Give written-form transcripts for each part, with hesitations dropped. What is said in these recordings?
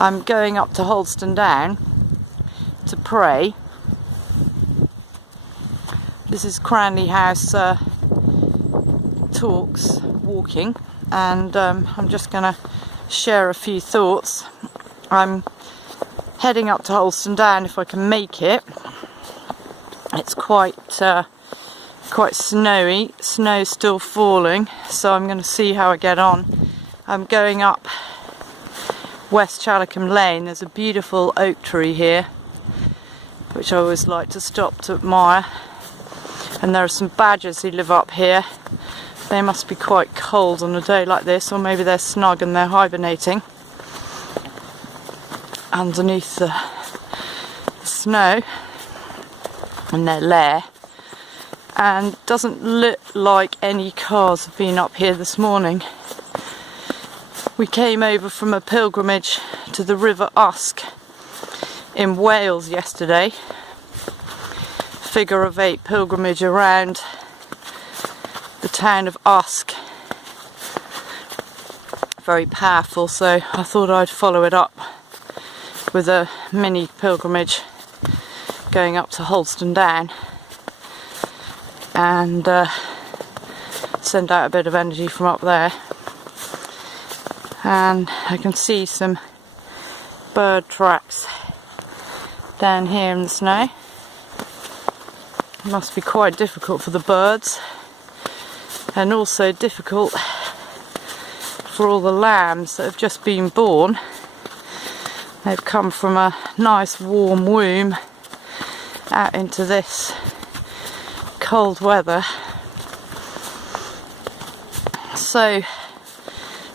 I'm going up to Holston Down to pray. This is Cranley House Talks walking, and I'm just going to share a few thoughts. I'm heading up to Holston Down if I can make it. It's quite snowy, snow's still falling, so I'm going to see how I get on. I'm going up West Challicombe Lane. There's a beautiful oak tree here which I always like to stop to admire, and there are some badgers who live up here. They must be quite cold on a day like this, or maybe they're snug and they're hibernating underneath the snow in their lair. And doesn't look like any cars have been up here this morning. We came over from a pilgrimage to the River Usk in Wales yesterday. Figure of 8 pilgrimage around the town of Usk. Very powerful, so I thought I'd follow it up with a mini pilgrimage going up to Holston Down and send out a bit of energy from up there. And I can see some bird tracks down here in the snow. It must be quite difficult for the birds, and also difficult for all the lambs that have just been born. They've come from a nice warm womb out into this cold weather. So,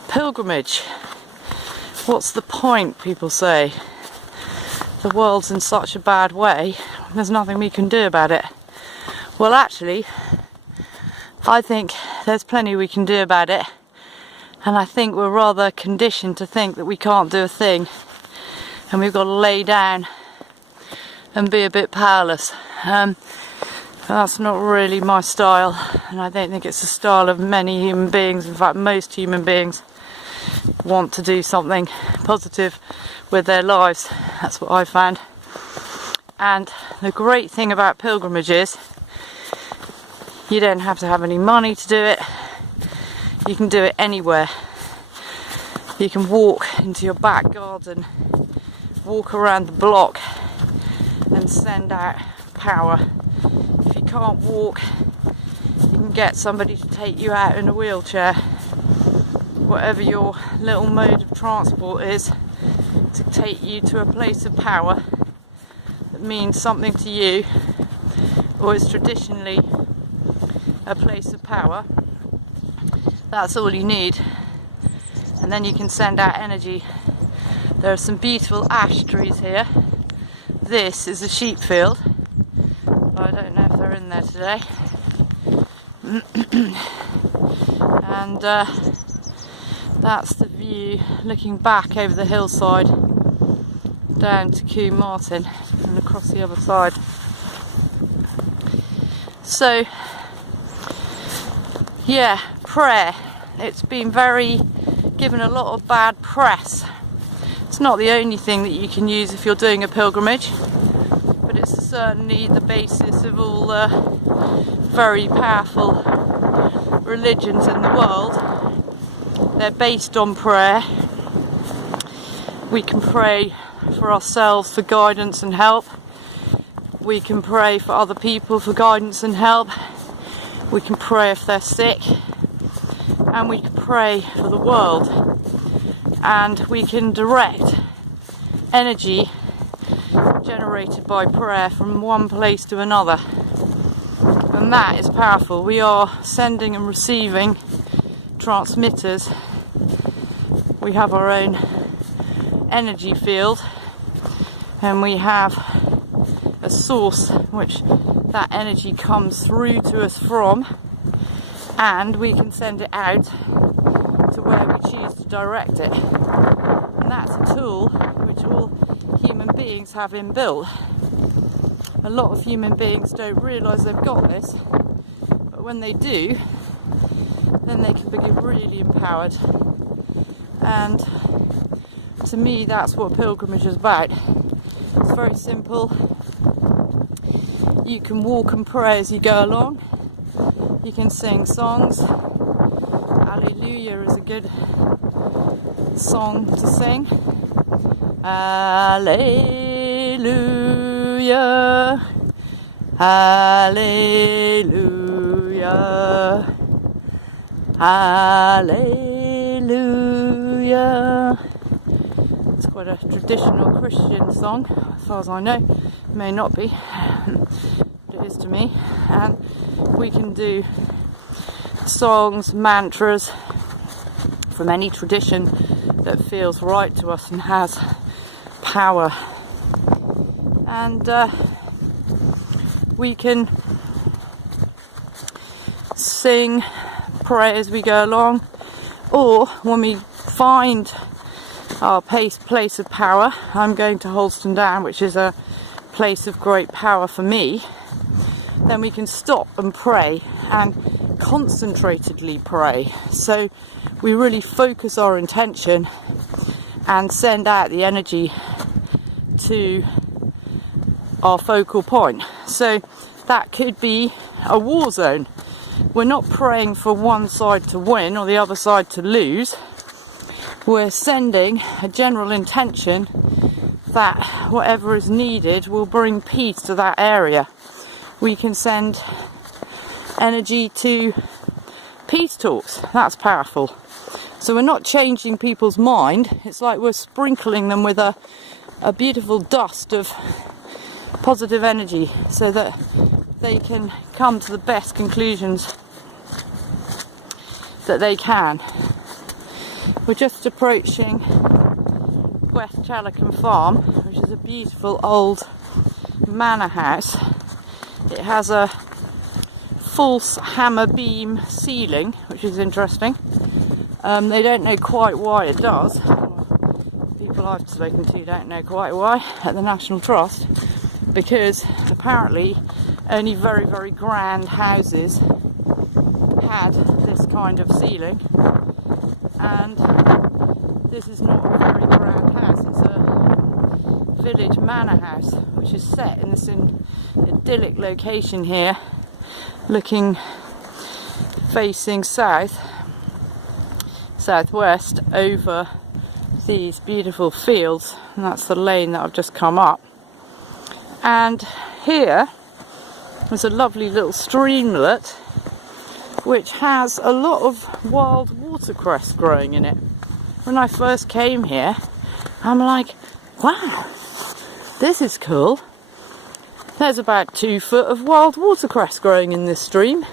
pilgrimage. What's the point, people say? The world's in such a bad way, there's nothing we can do about it. Well, actually, I think there's plenty we can do about it, and I think we're rather conditioned to think that we can't do a thing, and we've got to lay down and be a bit powerless. That's not really my style, and I don't think it's the style of many human beings. In fact, most human beings want to do something positive with their lives. That's what I found. And the great thing about pilgrimage is you don't have to have any money to do it. You can do it anywhere. You can walk into your back garden, walk around the block and send out power. If you can't walk, you can get somebody to take you out in a wheelchair. Whatever your little mode of transport is, to take you to a place of power that means something to you, or is traditionally a place of power. That's all you need, and then you can send out energy. There are some beautiful ash trees here. This is a sheep field. I don't know if they're in there today. And that's the view looking back over the hillside down to Combe Martin and across the other side. So yeah, prayer. It's been given a lot of bad press. It's not the only thing that you can use if you're doing a pilgrimage, but it's certainly the basis of all the very powerful religions in the world. They're based on prayer. We can pray for ourselves for guidance and help. We can pray for other people for guidance and help. We can pray if they're sick. And we can pray for the world. And we can direct energy generated by prayer from one place to another. And that is powerful. We are sending and receiving transmitters. We have our own energy field, and we have a source which that energy comes through to us from, and we can send it out to where we choose to direct it. And that's a tool which all human beings have inbuilt. A lot of human beings don't realise they've got this, but when they do, then they can become really empowered. And to me, that's what pilgrimage is about. It's very simple. You can walk and pray as you go along. You can sing songs. Alleluia is a good song to sing. Alleluia, Alleluia, Alleluia. It's quite a traditional Christian song, as far as I know. It may not be, but it is to me. And we can do songs, mantras from any tradition that feels right to us and has power. And we can sing, pray as we go along, or when we find our place of power. I'm going to Holston Down, which is a place of great power for me. Then we can stop and pray, and concentratedly pray. So we really focus our intention and send out the energy to our focal point. So that could be a war zone. We're not praying for one side to win or the other side to lose. We're sending a general intention that whatever is needed will bring peace to that area. We can send energy to peace talks. That's powerful. So we're not changing people's mind. It's like we're sprinkling them with a beautiful dust of positive energy so that they can come to the best conclusions that they can. We're just approaching West Chalacombe Farm, which is a beautiful old manor house. It has a false hammer beam ceiling, which is interesting. They don't know quite why it does. People I've spoken to don't know quite why at the National Trust, because apparently only very, very grand houses had this kind of ceiling, and this is not a very grand house. It's a village manor house which is set in this idyllic location here, looking facing southwest over these beautiful fields, and that's the lane that I've just come up. And here there's a lovely little streamlet which has a lot of wild watercress growing in it. When I first came here, I'm like, wow, this is cool. There's about 2 foot of wild watercress growing in this stream.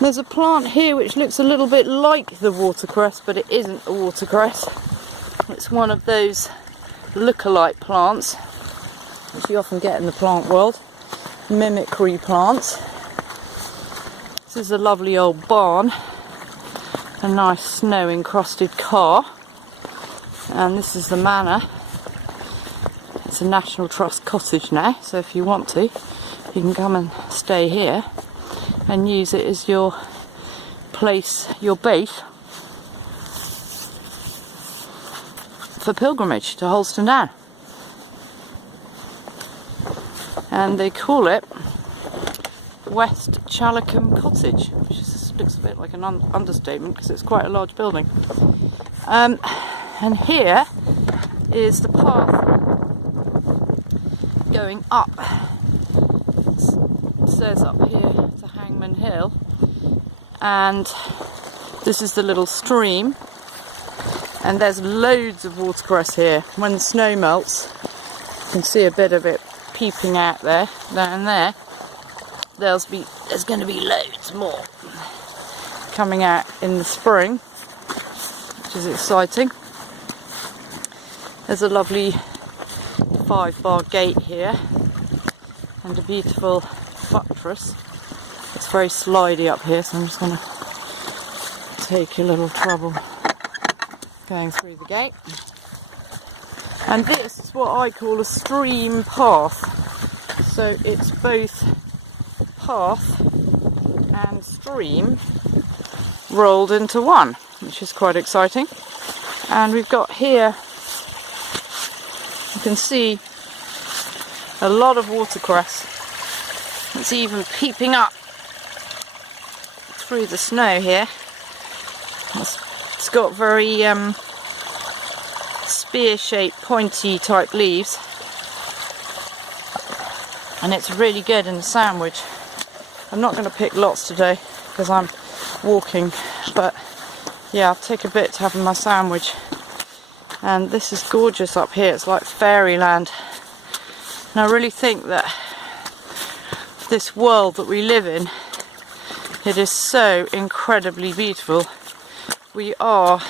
There's a plant here which looks a little bit like the watercress, but it isn't a watercress. It's one of those look-alike plants, which you often get in the plant world, mimicry plants. This is a lovely old barn, a nice snow-encrusted car, and this is the manor. It's a National Trust cottage now, so if you want to, you can come and stay here and use it as your place, your base for pilgrimage to Holston Down. And they call it West Chalacombe Cottage, which looks a bit like an understatement because it's quite a large building. And here is the path going up. It says up here to Hangman Hill, and this is the little stream, and there's loads of watercress here. When the snow melts, you can see a bit of it peeping out there, down there. There's going to be loads more coming out in the spring, which is exciting. There's a lovely 5-bar gate here and a beautiful buttress. It's very slidey up here, so I'm just going to take a little trouble going through the gate. And this is what I call a stream path. So it's both path and stream rolled into one, which is quite exciting. And we've got here, you can see a lot of watercress. It's even peeping up through the snow here. It's got very spear-shaped, pointy type leaves, and it's really good in the sandwich. I'm not going to pick lots today because I'm walking, but yeah, I'll take a bit to have in my sandwich. And this is gorgeous up here. It's like fairyland. And I really think that this world that we live in, it is so incredibly beautiful. We are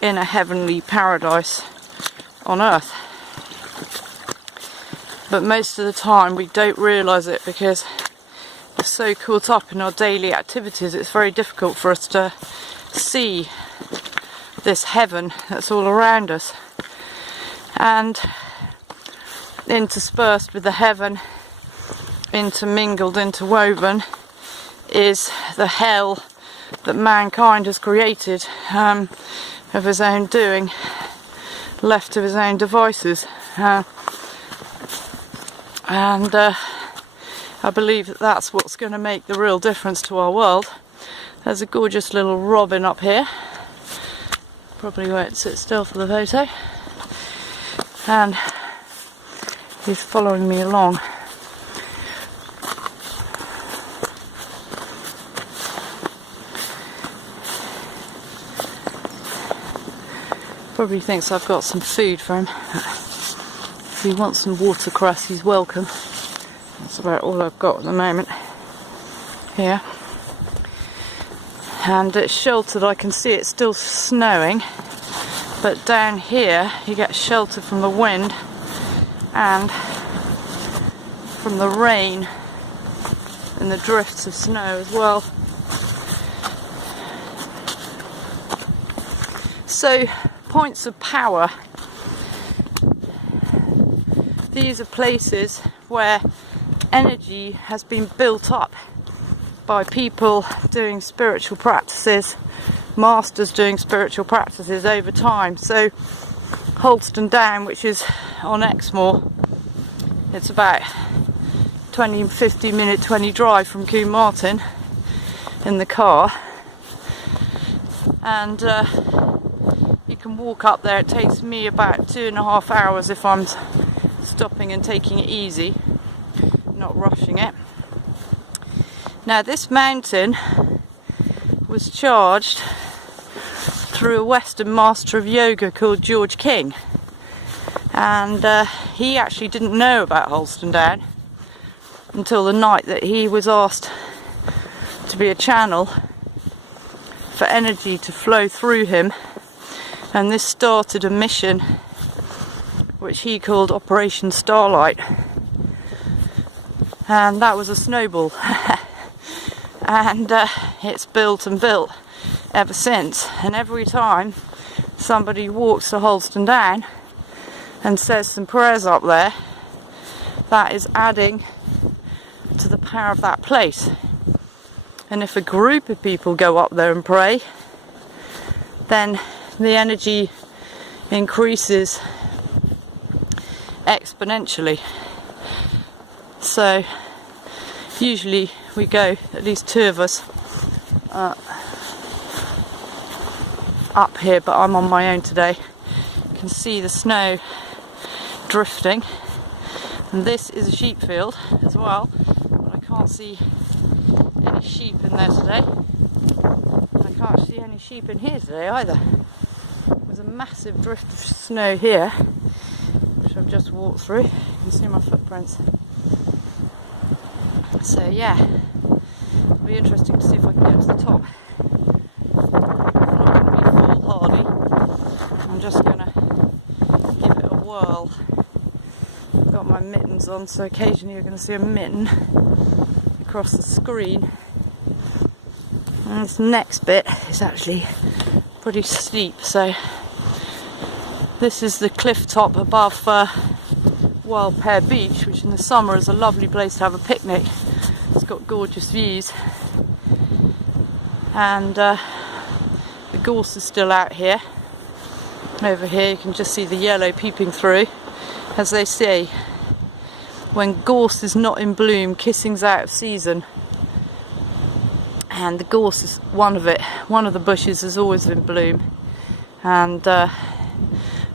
in a heavenly paradise on earth. But most of the time we don't realise it because we're so caught up in our daily activities. It's very difficult for us to see this heaven that's all around us. And interspersed with the heaven, intermingled, interwoven, is the hell that mankind has created of his own doing, left to his own devices. And I believe that that's what's going to make the real difference to our world. There's a gorgeous little robin up here. Probably won't sit still for the photo. And he's following me along. Probably thinks I've got some food for him. If he wants some watercress, he's welcome. That's about all I've got at the moment here. And it's sheltered. I can see it's still snowing, but down here you get shelter from the wind and from the rain and the drifts of snow as well. So, points of power. These are places where energy has been built up by people doing spiritual practices, masters doing spiritual practices over time. So Holston Down, which is on Exmoor, it's about 15 minute drive from Combe Martin in the car, and you can walk up there. It takes me about 2.5 hours if I'm stopping and taking it easy, not rushing it. Now this mountain was charged through a Western master of yoga called George King, and he actually didn't know about Holston Down until the night that he was asked to be a channel for energy to flow through him, and this started a mission which he called Operation Starlight, and that was a snowball. And it's built and built ever since, and every time somebody walks to Holston Down and says some prayers up there, that is adding to the power of that place. And if a group of people go up there and pray, then the energy increases exponentially. So usually we go, at least 2 of us, up here, but I'm on my own today. You can see the snow drifting, and this is a sheep field as well, but I can't see any sheep in there today. I can't see any sheep in here today either. There's a massive drift of snow here, which I've just walked through. You can see my footprints. So yeah, it'll be interesting to see if I can get to the top. I'm not going to be foolhardy. I'm just going to give it a whirl. I've got my mittens on, so occasionally you're going to see a mitten across the screen. And this next bit is actually pretty steep, so this is the cliff top above Wild Pear Beach, which in the summer is a lovely place to have a picnic. It's got gorgeous views, and the gorse is still out here, Over here you can just see the yellow peeping through. As they say, when gorse is not in bloom, kissing's out of season. And the gorse is one of it. One of the bushes is always in bloom. And I'm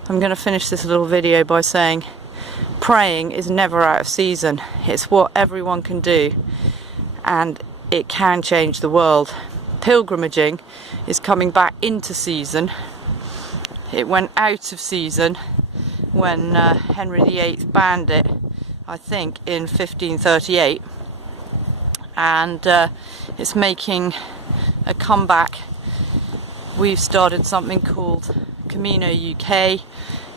going to finish this little video by saying praying is never out of season. It's what everyone can do, and it can change the world. Pilgrimaging is coming back into season. It went out of season when Henry VIII banned it, I think in 1538, and it's making a comeback. We've started something called Camino UK,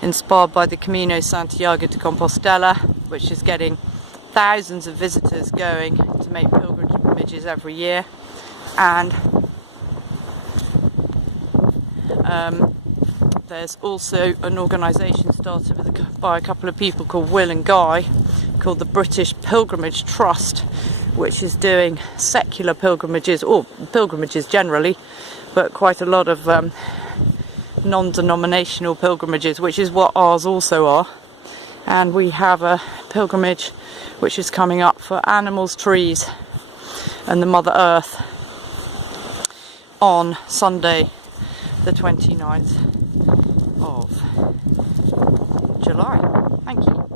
inspired by the Camino Santiago de Compostela, which is getting thousands of visitors going to make pilgrimages every year. And there's also an organisation started by a couple of people called Will and Guy, called the British Pilgrimage Trust, which is doing secular pilgrimages, or pilgrimages generally, but quite a lot of non-denominational pilgrimages, which is what ours also are. And we have a pilgrimage which is coming up for animals, trees and the Mother Earth on Sunday the 29th of July. Thank you.